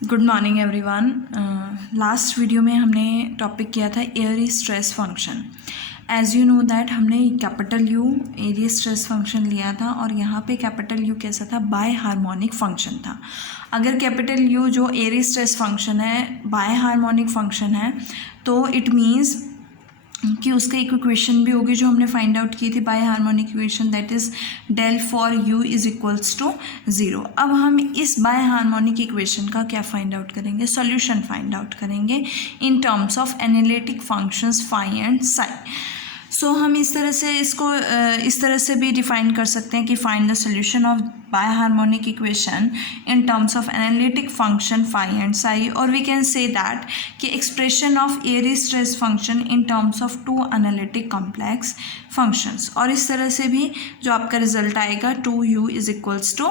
Good morning everyone. Last video में हमने topic किया था Airy stress function. As you know that हमने capital U Airy stress function लिया था और यहाँ पे कैपिटल यू कैसा था, बाय हार्मोनिक फंक्शन था। अगर कैपिटल यू जो एयरी स्ट्रेस फंक्शन है बाय हार्मोनिक फंक्शन है तो इट मीन्स कि उसका एक इक्वेशन भी होगी जो हमने फाइंड आउट की थी biharmonic equation, that is del four u is equals to 0। अब हम इस बाय हार्मोनिक इक्वेशन का क्या फाइंड आउट करेंगे, सॉल्यूशन फाइंड आउट करेंगे in terms of analytic functions phi and psi. So हम इस तरह से इसको इस तरह से भी डिफाइन कर सकते हैं कि find the solution of biharmonic equation in terms of analytic function phi and psi, और वी कैन से दैट कि expression of Airy stress function in terms of two analytic complex functions. और इस तरह से भी जो आपका result आएगा 2u is equals to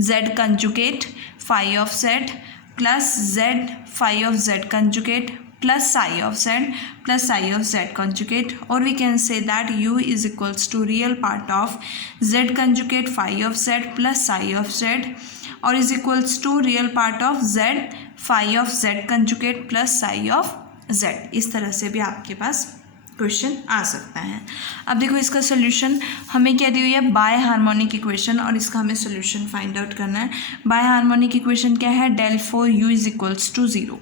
z conjugate phi of z plus z phi of z conjugate plus psi of z conjugate, or we can say that u is equals to real part of z conjugate phi of z plus psi of z, or is equals to real part of z phi of z conjugate plus psi of z। इस तरह से भी आपके पास question आ सकता है। अब देखो इसका सोल्यूशन हमें क्या दी हुई है, बाय हार्मोनिक इक्वेशन, और इसका हमें सोल्यूशन फाइंड आउट करना है। बाय हार्मोनिक इक्वेशन क्या है, del four u is equals to 0।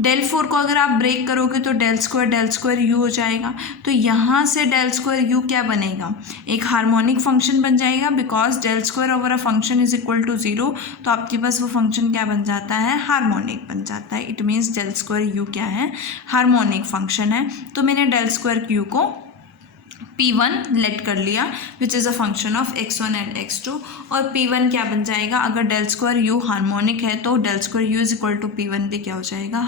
Del four को अगर आप ब्रेक करोगे तो डेल स्क्वायर यू हो जाएगा। तो यहाँ से डेल स्क्वायर यू क्या बनेगा, एक हार्मोनिक फंक्शन बन जाएगा, because del square over a function is equal to 0। तो आपके पास वो फंक्शन क्या बन जाता है, हार्मोनिक बन जाता है। It means del square u क्या है, हार्मोनिक फंक्शन है। तो मैंने डेल स्क्वायर यू को P1 लेट कर लिया which is a function of x1 and x2, और P1 क्या बन जाएगा, अगर डेल स्क्वायर यू हार्मोनिक है तो del square u is equal to P1 भी क्या हो जाएगा,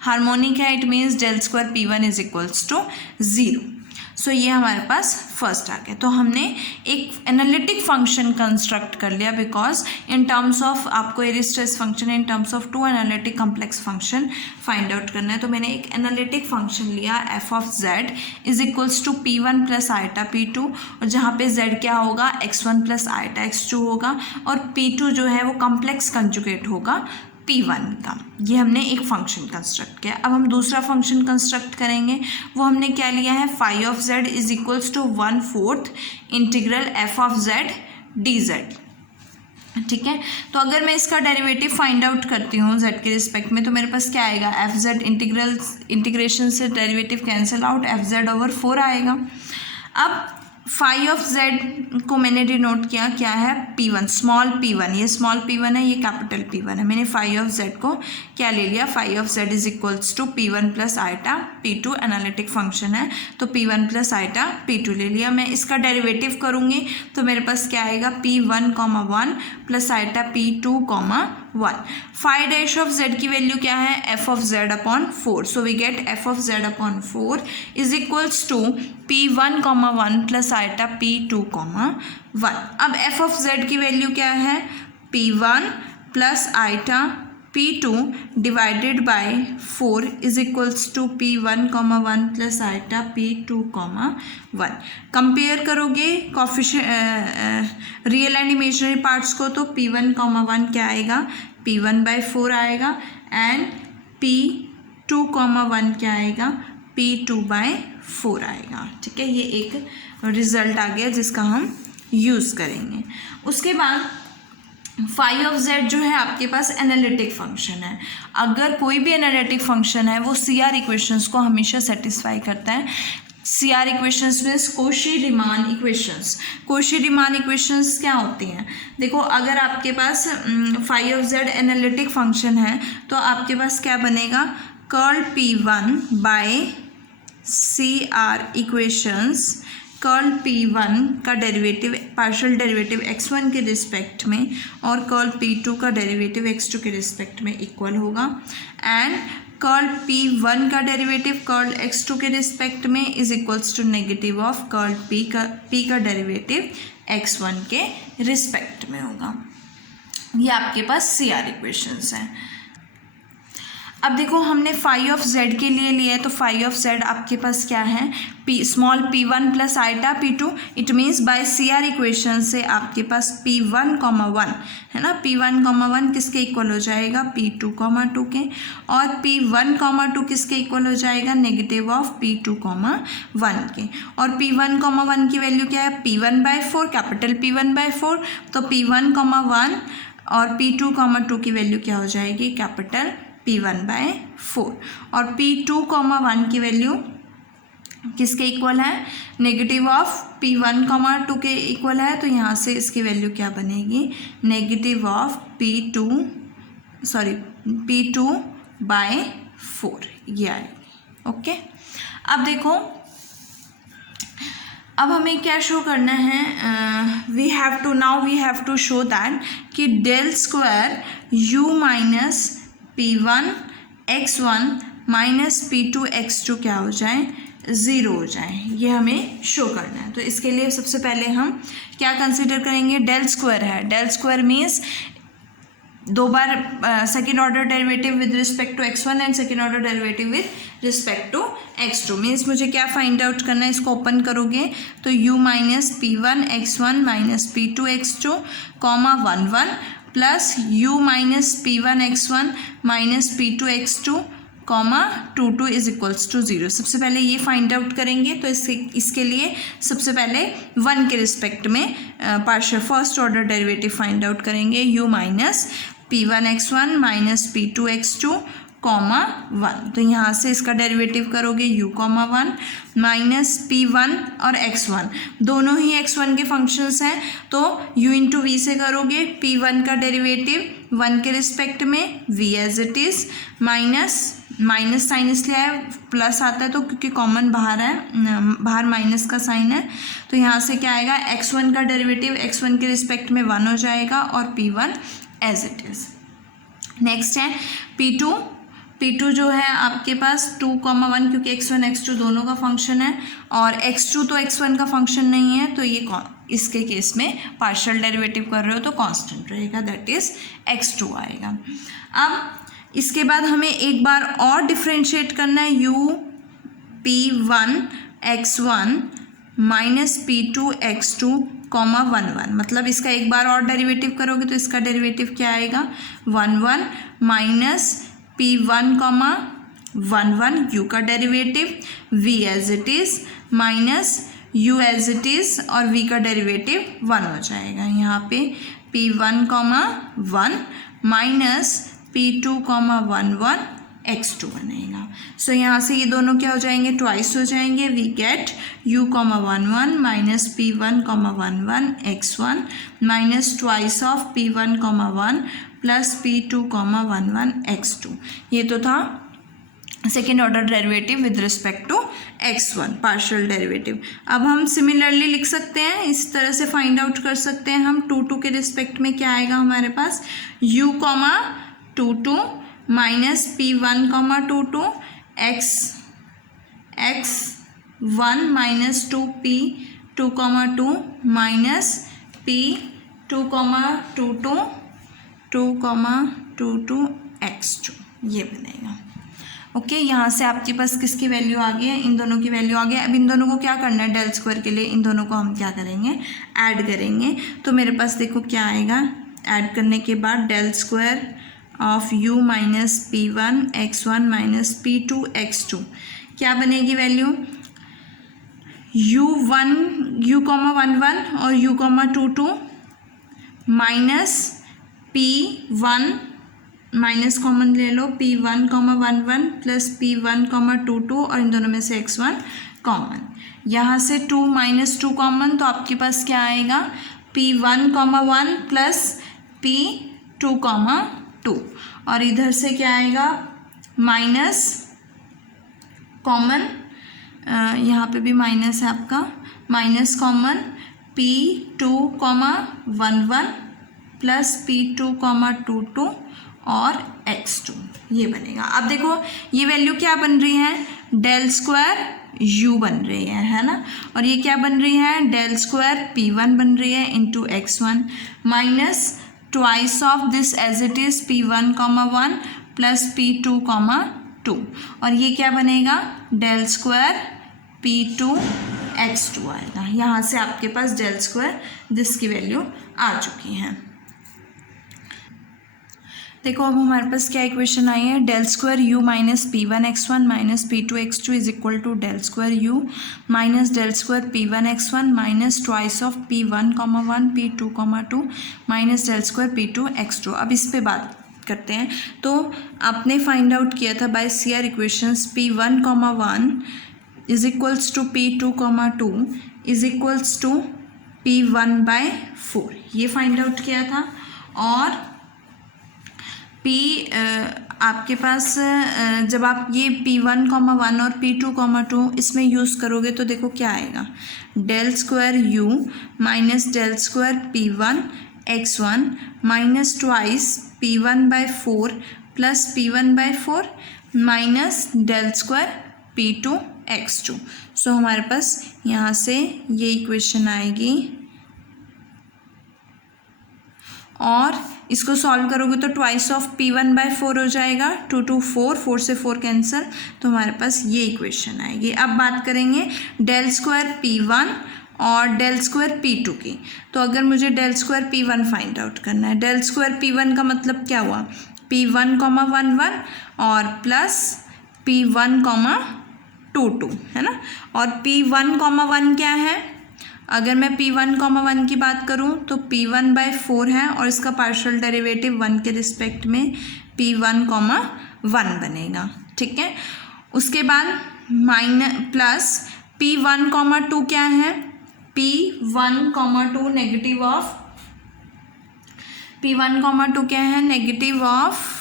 हार्मोनिक है। It means del square P1 is equals to 0। So ये हमारे पास फर्स्ट आ गया। तो हमने एक एनालिटिक फंक्शन कंस्ट्रक्ट कर लिया, बिकॉज इन टर्म्स ऑफ आपको Airy stress function in terms of two analytic complex function find out करना है। तो मैंने एक एनालिटिक फंक्शन लिया f of z is equals to P1 plus iota P2, और जहाँ पे z क्या होगा, x1 प्लस आइटा x2 होगा, और P2 जो है वो कॉम्प्लेक्स कंजुगेट होगा P1 का। ये हमने एक फंक्शन कंस्ट्रक्ट किया। अब हम दूसरा फंक्शन कंस्ट्रक्ट करेंगे, वो हमने क्या लिया है, phi of z is equals to 1/4 integral f of z dz। ठीक है, तो अगर मैं इसका डेरिवेटिव फाइंड आउट करती हूँ z के रिस्पेक्ट में, तो मेरे पास क्या आएगा, एफ जेड इंटीग्रेशन से derivative cancel out, F Z over 4 आएगा। अब फाई ऑफ जेड को मैंने डिनोट किया क्या है, P1, स्मॉल P1, ये स्मॉल P1 है, ये कैपिटल P1 है। मैंने फाई ऑफ जेड को क्या ले लिया, phi of z is equals to P1 plus iota P2, analytic function है तो P1 प्लस आइटा P2 ले लिया। मैं इसका डेरिवेटिव करूँगी तो मेरे पास क्या आएगा, P1, 1 plus iota P2, 1। Phi dash of z की वैल्यू क्या है, f of z upon 4। So we get f of z upon 4 is equals to P1, 1 plus iota P2, 1। अब एफ ऑफ जेड की वैल्यू क्या है, P1 plus iota P2 divided by 4 is equals to P1, 1 plus iota P2, 1। Compare करोगे real and imaginary parts को, तो P1, 1 क्या आएगा, P1/4 आएगा, एंड P2, 1 क्या आएगा, P2/4 आएगा। ठीक है, ये एक रिजल्ट आ गया जिसका हम यूज़ करेंगे। उसके बाद फाई ऑफ जेड जो है आपके पास एनालिटिक फंक्शन है। अगर कोई भी एनालिटिक फंक्शन है वो CR इक्वेशंस को हमेशा सेटिस्फाई करता है। CR equations means Cauchy Riemann equations. Cauchy Riemann equations क्या होती हैं, देखो अगर आपके पास phi of z analytic function है तो आपके पास क्या बनेगा, curl P1 by CR equations, curl P1 का डेरिवेटिव पार्शियल डेरिवेटिव x1 के रिस्पेक्ट में और कर्ल P2 का डेरिवेटिव x2 के रिस्पेक्ट में इक्वल होगा, एंड कर्ल P1 का डेरिवेटिव कर्ल x2 के रिस्पेक्ट में is equals to negative of curl P का डेरिवेटिव x1 के रिस्पेक्ट में होगा। ये आपके पास CR इक्वेशंस हैं। अब देखो हमने फाई ऑफ जेड के लिए लिया है, तो फाई ऑफ जेड आपके पास क्या है, p small p1 plus iota p2, it means by CR equation से आपके पास p1, 1 है ना, p1, 1 किसके इक्वल हो जाएगा, p2, 2 के, और p1, 2 किसके इक्वल हो जाएगा, नेगेटिव ऑफ p2, 1 के, और p1, 1 की वैल्यू क्या है, p1/4, कैपिटल p1/4, तो p1, 1 और p2, 2 की वैल्यू क्या हो जाएगी, कैपिटल p1/4, और p2, 1 की वैल्यू किसके इक्वल है, नेगेटिव ऑफ p1, 2 के इक्वल है, तो यहाँ से इसकी वैल्यू क्या बनेगी, नेगेटिव ऑफ p2/4 ये आएगी। ओके, अब देखो अब हमें क्या शो करना है, we have to show that कि del square u minus p1 x1 minus p2 x2 क्या हो जाए, 0 हो जाए, ये हमें शो करना है। तो इसके लिए सबसे पहले हम क्या कंसिडर करेंगे, डेल स्क्वायर है, डेल स्क्वायर मीन्स दो बार second order derivative with respect to x1 and second order derivative with respect to x2, means मुझे क्या फाइंड आउट करना है, इसको ओपन करोगे तो u minus p1 x1 minus p2 x2 comma 1 plus u minus p1 x1 minus p2 x2 comma 2 is equals to 0। सबसे पहले ये फाइंड आउट करेंगे, तो इसके लिए सबसे पहले 1 के रिस्पेक्ट में partial first order derivative find out करेंगे, u minus p1 x1 minus p2 x2 comma 1, तो यहाँ से इसका डेरिवेटिव करोगे u, 1 माइनस p1 और x1 दोनों ही x1 के फंक्शंस हैं, तो u इंटू वी से करोगे, p1 का डेरिवेटिव 1 के रिस्पेक्ट में v as it is, minus sign इसलिए है, प्लस आता है तो क्योंकि कॉमन बाहर है, बाहर माइनस का साइन है, तो यहाँ से क्या आएगा, x1 का डेरिवेटिव x1 के रिस्पेक्ट में 1 हो जाएगा और p1 as it is. Next है p2 जो है आपके पास 2, 1 क्योंकि x1 x2 दोनों का फंक्शन है, और x2 तो x1 का फंक्शन नहीं है, तो ये इसके केस में पार्शियल डेरिवेटिव कर रहे हो तो कांस्टेंट रहेगा, दैट इज x2 आएगा। अब इसके बाद हमें एक बार और डिफ्रेंशिएट करना है, u p1 x1 minus p2 x2 comma 1 मतलब इसका एक बार और डेरिवेटिव करोगे तो इसका डेरिवेटिव क्या आएगा, 1 माइनस p1 कॉमा 1 u का derivative v as it is minus u as it is और v का डेरिवेटिव 1 हो जाएगा। यहाँ पे p1 comma 1 minus p2 comma 1 x2 बनेगा। सो यहाँ से ये दोनों क्या हो जाएंगे, ट्वाइस हो जाएंगे, we get u comma 1 minus p1 comma 1 x1 minus twice of p1 comma 1 plus p2 comma 1 x2। ये तो था second order derivative with respect to x1 partial derivative. अब हम सिमिलरली लिख सकते हैं, इस तरह से फाइंड आउट कर सकते हैं हम, 2 के रिस्पेक्ट में क्या आएगा हमारे पास, u comma 2 minus p1 comma 2 x1 minus 2p2 comma 2 minus p2 comma 2 x2 ये बनेगा। ओके, यहाँ से आपके पास किसकी वैल्यू आ गई है, इन दोनों की वैल्यू आ गई। अब इन दोनों को क्या करना है, डेल स्क्वायर के लिए इन दोनों को हम क्या करेंगे, ऐड करेंगे। तो मेरे पास देखो क्या आएगा, ऐड करने के बाद del square of u minus p1 x1 minus p2 x2 क्या बनेगी वैल्यू, u कॉमा 1 और u comma 2 minus p1 minus common ले लो, p1 comma 1 plus p1 comma 2 और इन दोनों में से x1 कॉमन, यहाँ से 2 माइनस 2 कॉमन, तो आपके पास क्या आएगा, p1 comma 1 plus p2 comma 2 और इधर से क्या आएगा, माइनस कॉमन, यहाँ पे भी माइनस है आपका, minus common p2 comma 1 plus p2 comma 2 और x2 ये बनेगा। अब देखो ये वैल्यू क्या बन रही है, डेल स्क्वायर u बन रही है ना, और ये क्या बन रही है, डेल स्क्वायर p1 बन रही है into x1 minus twice of this as it is p1 comma 1 plus P2 comma 2, और ये क्या बनेगा डेल स्क्वायर P2 x2 आएगा। यहाँ से आपके पास डेल स्क्वायर जिसकी वैल्यू आ चुकी है। देखो अब हमारे पास क्या इक्वेशन आई है, del square u minus P1 x1 minus P2 x2 is equal to del square u minus del square P1 x1 minus twice of P1 comma 1 P2 comma 2 minus del square P2 x2। अब इस पे बात करते हैं। तो आपने find out किया था by CR equations P1 comma 1 is equals to P2 comma 2 is equals to P1/4, ये फाइंड आउट किया था। और आपके पास जब आप ये P1 कॉमा 1 और P2 कॉमा 2 इसमें यूज़ करोगे तो देखो क्या आएगा, del square u minus del square P1 x1 minus twice P1/4 plus P1/4 minus del square P2 x2। So हमारे पास यहाँ से ये इक्वेशन आएगी, और इसको सॉल्व करोगे तो ट्वाइस ऑफ P1/4 हो जाएगा, 2 2 4, 4 से 4 कैंसिल, तो हमारे पास ये इक्वेशन आएगी। अब बात करेंगे डेल स्क्वायर P1 और डेल स्क्वायर P2 की। तो अगर मुझे del square P1 find out करना है, डेल स्क्वायर P1 का मतलब क्या हुआ, P1 कॉमा 1 1 और प्लस P1 कॉमा 2 2 है ना। और P1 कॉमा 1 क्या है, अगर मैं P1 कॉमा 1 की बात करूं तो P1/4 है, और इसका पार्शियल डेरिवेटिव 1 के रिस्पेक्ट में P1 कॉमा 1 बनेगा, ठीक है। उसके बाद प्लस P1 कॉमा 2 क्या है, P1 comma 2 negative of P1 comma 2 क्या है, negative of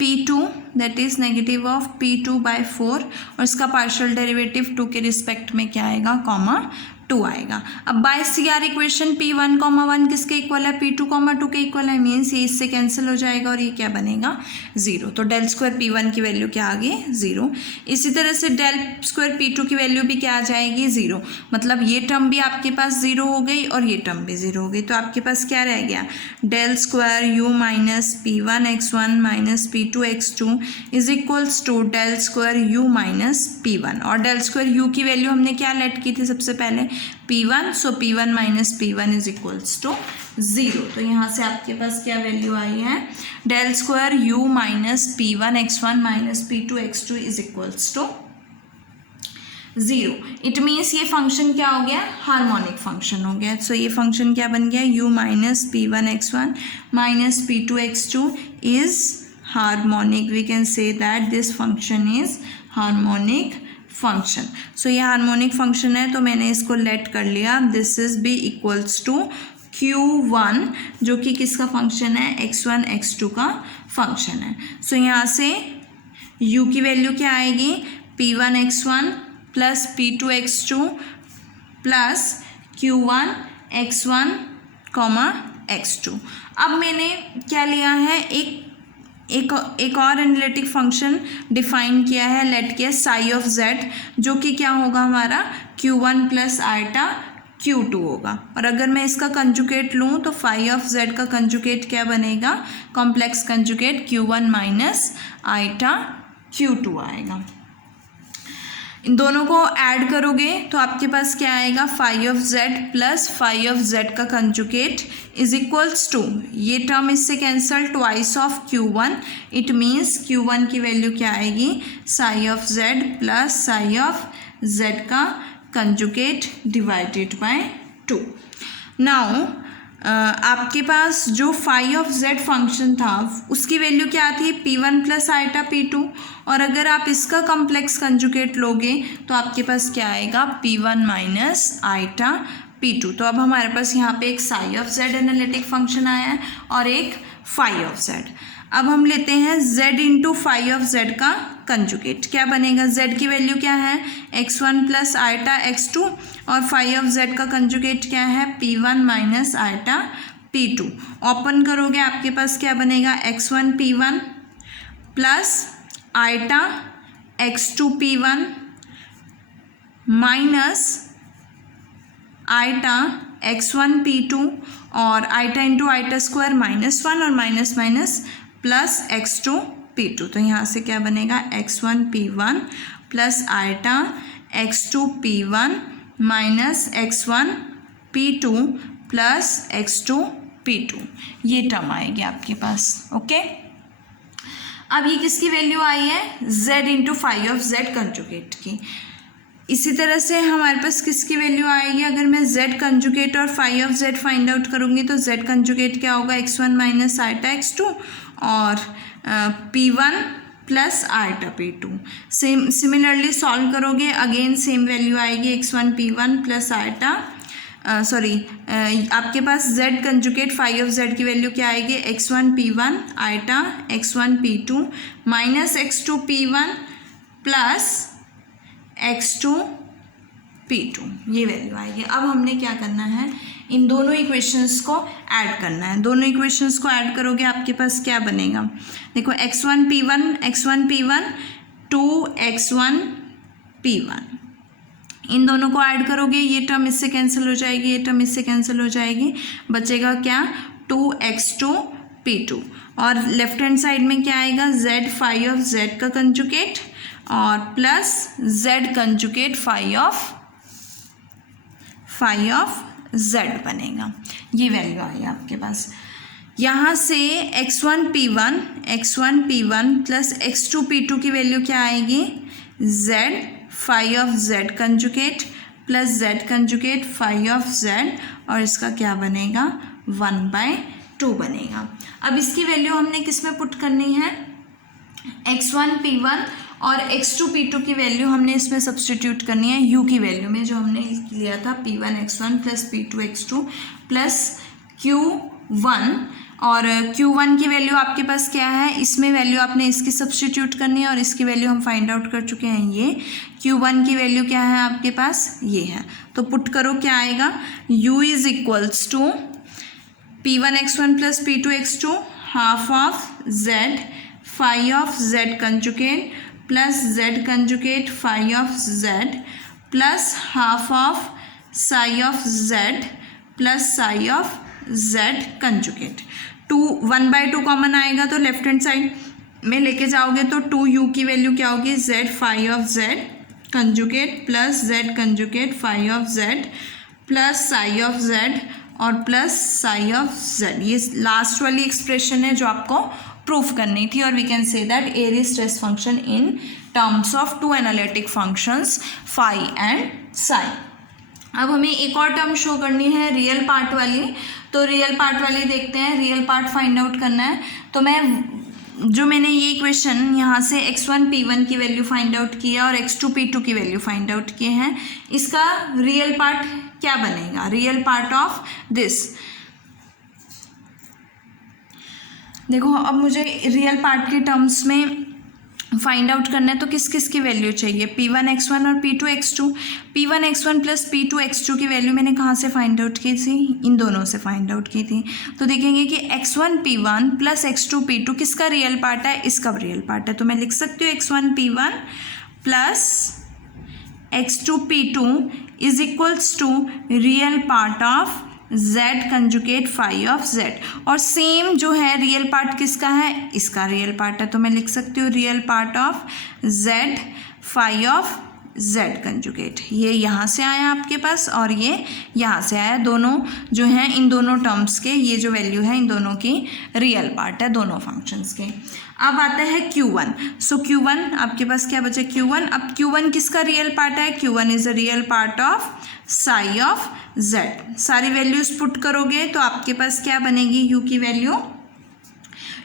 P2 that is negative of P2/4, और इसका पार्शियल डेरिवेटिव 2 के रिस्पेक्ट में क्या आएगा, कॉमा 2 आएगा। अब bye CR equation P1 comma 1 किसके इक्वल है, P2 कॉमा 2 के इक्वल है, मीन्स ये इससे कैंसिल हो जाएगा और ये क्या बनेगा 0। तो डेल स्क्वायर P1 की वैल्यू क्या आ गई 0। इसी तरह से डेल स्क्वायर P2 की वैल्यू भी क्या आ जाएगी 0, मतलब ये टर्म भी आपके पास 0 हो गई और ये टर्म भी 0 हो गई। तो आपके पास क्या रह गया, del square u minus P1 x1 minus P2 x2 is equals to del square u minus P1, और डेल स्क्वायर यू की वैल्यू हमने क्या लेट की थी सबसे पहले P1, so P1 minus P1 is equals to 0। तो यहाँ से आपके पास क्या वैल्यू आई है, del square u minus P1 x1 minus P2 x2 is equals to 0। It means ये फंक्शन क्या हो गया, हार्मोनिक फंक्शन हो गया। सो ये फंक्शन क्या बन गया, u minus P1 x1 minus P2 x2 is harmonic. We can say that this function is harmonic function. So ये हार्मोनिक फंक्शन है, तो मैंने इसको लेट कर लिया, this is b equals to Q1 जो कि किसका फंक्शन है, x1 x2 का फंक्शन है। सो यहाँ से u की वैल्यू क्या आएगी, P1 x1 plus P2 x2 plus Q1 x1 comma x2। अब मैंने क्या लिया है, एक और एनालिटिक फंक्शन डिफाइन किया है, लेट किया साई ऑफ z, जो कि क्या होगा हमारा Q1 प्लस आइटा Q2 होगा। और अगर मैं इसका कंजुगेट लूँ तो फाई ऑफ z का कंजुगेट क्या बनेगा, complex conjugate Q1 minus iota Q2 आएगा। इन दोनों को ऐड करोगे तो आपके पास क्या आएगा, phi of z plus phi of z का कंजुगेट इज इक्वल्स टू, ये टर्म इससे cancel, twice of Q1। It means Q1 की वैल्यू क्या आएगी, psi of z plus psi of z का कंजुगेट डिवाइडेड बाय 2। नाउ आपके पास जो फाई ऑफ z फंक्शन था उसकी वैल्यू क्या थी, P1 प्लस आइटा P2, और अगर आप इसका कॉम्प्लेक्स कंजुगेट लोगे तो आपके पास क्या आएगा, P1 माइनस आइटा P2। तो अब हमारे पास यहाँ पे एक Sai of z analytic function आया है और एक फाई ऑफ z। अब हम लेते हैं z into phi of z का कंजुगेट, क्या बनेगा, z की वैल्यू क्या है, x1 प्लस आइटा x2, और फाई ऑफ z का कंजुगेट क्या है, P1 minus iota P2। Open करोगे आपके पास क्या बनेगा, x1 P1 plus iota x2 P1 minus iota x1 p2 और आइटा इंटू आइटा स्क्वायर -1 और minus minus plus x2 p2। तो यहाँ से क्या बनेगा x1 p1 plus iota x2 p1 minus x1 p2 plus x2 p2, ये term आएगी आपके पास। ओके, अब ये किसकी वैल्यू आई है, z into phi of z conjugate की। इसी तरह से हमारे पास किसकी वैल्यू आएगी, अगर मैं z कंजुगेट और phi of z find out करूँगी तो z कंजुगेट क्या होगा x1 माइनस आइटा x2 और p1 plus iota p2। Similarly solve करोगे अगेन सेम वैल्यू आएगी x1 p1 प्लस आइटा आपके पास z conjugate phi of z की वैल्यू क्या आएगी x1 p1 iota x1 p2 minus x2 p1 plus x2 p2, ये value आएगी। अब हमने क्या करना है, इन दोनों इक्वेशंस को ऐड करना है। दोनों इक्वेशंस को ऐड करोगे आपके पास क्या बनेगा, देखो x1 p1 2x1 p1, इन दोनों को ऐड करोगे, ये टर्म इससे कैंसिल हो जाएगी, ये टर्म इससे कैंसिल हो जाएगी, बचेगा क्या 2x2 p2 और लेफ्ट हैंड साइड में क्या आएगा z फाई ऑफ z का कंजुगेट और plus z conjugate phi of z बनेगा, ये वैल्यू आई आपके पास। यहाँ से x1 p1 plus x2 p2 की वैल्यू क्या आएगी z phi of z conjugate plus z conjugate phi of z और इसका क्या बनेगा 1/2 बनेगा। अब इसकी वैल्यू हमने किस में पुट करनी है, x1 p1 और x2 p2 की वैल्यू हमने इसमें सब्सटीट्यूट करनी है u की वैल्यू में, जो हमने लिया था p1 x1 plus p2 x2 plus q1 और q1 की वैल्यू आपके पास क्या है, इसमें वैल्यू आपने इसकी सब्सटीट्यूट करनी है और इसकी वैल्यू हम फाइंड आउट कर चुके हैं। ये q1 की वैल्यू क्या है आपके पास, ये है, तो पुट करो क्या आएगा u is equals to p1 x1 plus p2 x2 half of z phi of z conjugate plus z conjugate phi of z plus half of psi of z plus psi of z conjugate. 1/2 common आएगा तो left hand side में लेके जाओगे तो 2u की value क्या होगी z phi of z conjugate plus z conjugate phi of z plus psi of z और प्लस साई ऑफ z। ये लास्ट वाली एक्सप्रेशन है जो आपको प्रूफ करनी थी और we can say that Airy stress function in terms of two analytic functions phi and psi. अब हमें एक और टर्म शो करनी है रियल पार्ट वाली, तो रियल पार्ट वाली देखते हैं, रियल पार्ट फाइंड आउट करना है। तो मैंने ये इक्वेशन यहाँ से x1 p1 की वैल्यू फाइंड आउट की है और x2 p2 की वैल्यू फाइंड आउट किए हैं, इसका रियल पार्ट क्या बनेगा, रियल पार्ट ऑफ दिस। देखो अब मुझे रियल पार्ट के टर्म्स में फाइंड आउट करना है तो किस किस की वैल्यू चाहिए, p1 x1 और p2 x2। p1 x1 plus p2 x2 की वैल्यू मैंने कहाँ से फाइंड आउट की थी, इन दोनों से फाइंड आउट की थी। तो देखेंगे कि x1 p1 plus x2 p2 किसका रियल पार्ट है, इसका रियल पार्ट है। तो मैं लिख सकती हूँ x1 p1 plus x2 p2 is equals to real part of z conjugate phi of z, और सेम जो है रियल पार्ट किसका है, इसका रियल पार्ट है। तो मैं लिख सकती हूँ real part of z phi of z conjugate. ये यहाँ से आया आपके पास और ये यहाँ से आया, दोनों जो हैं इन दोनों टर्म्स के ये जो वैल्यू है इन दोनों की रियल पार्ट है दोनों फंक्शंस के। अब आता है Q1। सो Q1 आपके पास क्या बचा Q1। अब Q1 किसका रियल पार्ट है, Q1 is a real part of psi of z। सारी वैल्यूज पुट करोगे तो आपके पास क्या बनेगी, u की value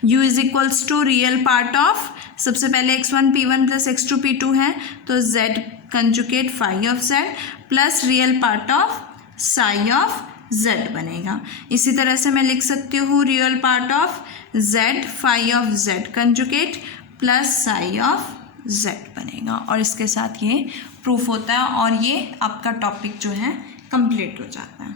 u is equals to real part of, सबसे पहले x1 p1 plus x2 p2 है तो z conjugate phi of z plus real part of psi of z बनेगा। इसी तरह से मैं लिख सकती हूँ real part of z phi of z conjugate plus psi of z बनेगा और इसके साथ ये प्रूफ होता है और ये आपका टॉपिक जो है कंप्लीट हो जाता है।